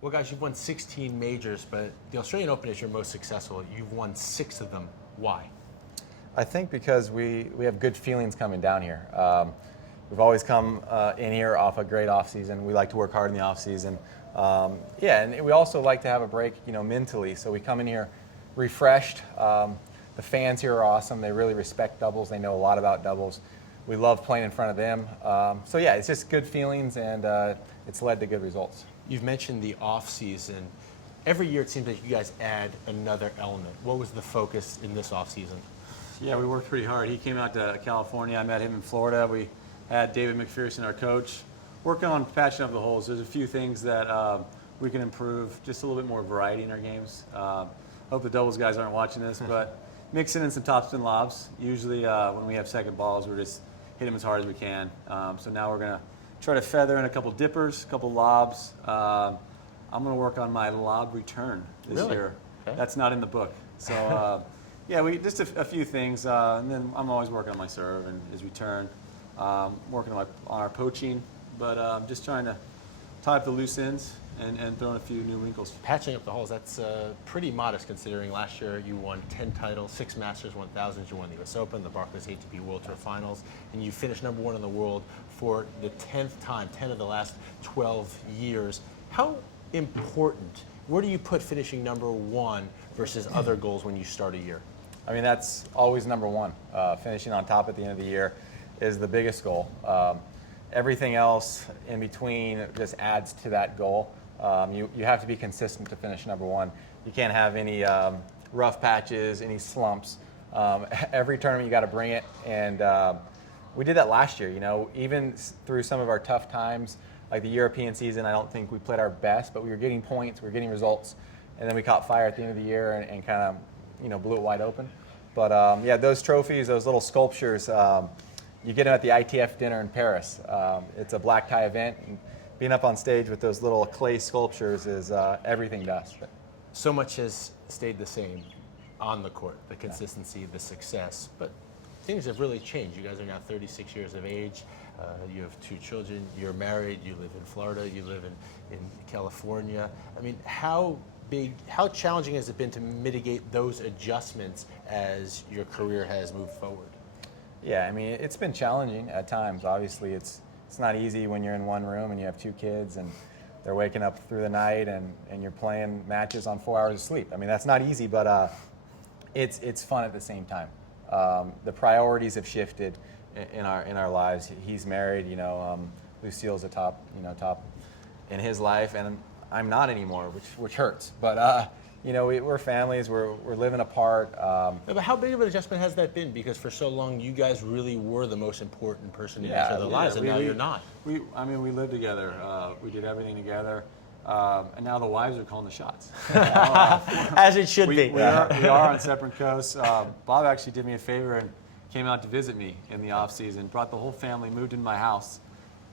Well, guys, you've won 16 majors, but the Australian Open is your most successful. You've won 6 of them. Why? I think because we have good feelings coming down here. We've always come in here off a great off season. We like to work hard in the off season. Yeah, and we also like to have a break, mentally. So we come in here refreshed. The fans here are awesome. They really respect doubles. They know a lot about doubles. We love playing in front of them. So yeah, it's just good feelings, and it's led to good results. You've mentioned the off season. Every year it seems like you guys add another element. What was the focus in this off season? Yeah, we worked pretty hard. He came out to California. I met him in Florida. We had David McPherson, our coach, working on patching up the holes. There's a few things that we can improve, just a little bit more variety in our games. Hope the doubles guys aren't watching this, but mixing in some topspin lobs. Usually when we have second balls, we're just hit them as hard as we can. So now we're going to try to feather in a couple dippers, a couple lobs. I'm going to work on my lob return this year. Okay. That's not in the book. So yeah, we just a few things, and then I'm always working on my serve and his return. Working on our poaching, but just trying to tie up the loose ends and throw in a few new wrinkles. Patching up the holes, that's pretty modest considering last year you won 10 titles, 6 Masters 1000s, you won the US Open, the Barclays ATP World Tour Finals, and you finished #1 in the world for the 10th time, 10 of the last 12 years. How important, where do you put finishing #1 versus other goals when you start a year? I mean, that's always #1. Finishing on top at the end of the year is the biggest goal. Everything else in between just adds to that goal. You have to be consistent to finish #1. You can't have any rough patches, any slumps. Every tournament you got to bring it, and we did that last year. Even through some of our tough times, like the European season, I don't think we played our best, but we were getting points, we were getting results, and then we caught fire at the end of the year and kind of blew it wide open. But yeah, those trophies, those little sculptures. You get them at the ITF dinner in Paris. It's a black tie event, and being up on stage with those little clay sculptures is everything to us. So much has stayed the same on the court, the consistency, the success, but things have really changed. You guys are now 36 years of age. You have 2 children. You're married. You live in Florida. You live in California. I mean, how challenging has it been to mitigate those adjustments as your career has moved forward? Yeah, I mean, it's been challenging at times. Obviously, it's not easy when you're in one room and you have 2 kids and they're waking up through the night and you're playing matches on 4 hours of sleep. I mean, that's not easy, but it's fun at the same time. The priorities have shifted in our lives. He's married, Lucille's a top in his life, and I'm not anymore, which hurts. But we're families. We're living apart. But how big of an adjustment has that been? Because for so long, you guys really were the most important person in each other's lives, and now you're not. We lived together. We did everything together, and now the wives are calling the shots. As it should be. We are on separate coasts. Bob actually did me a favor and came out to visit me in the off season. Brought the whole family, moved into my house,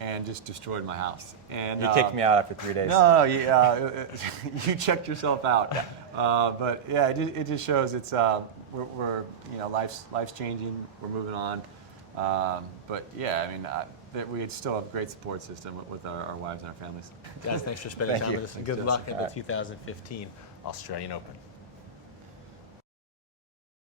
and just destroyed my house. And you kicked me out after 3 days. No, you checked yourself out. But yeah, it just shows it's we're life's changing. We're moving on. But yeah, I mean, we still have a great support system with our wives and our families. Guys, thanks for spending time with us, and good luck at the 2015 Australian Open.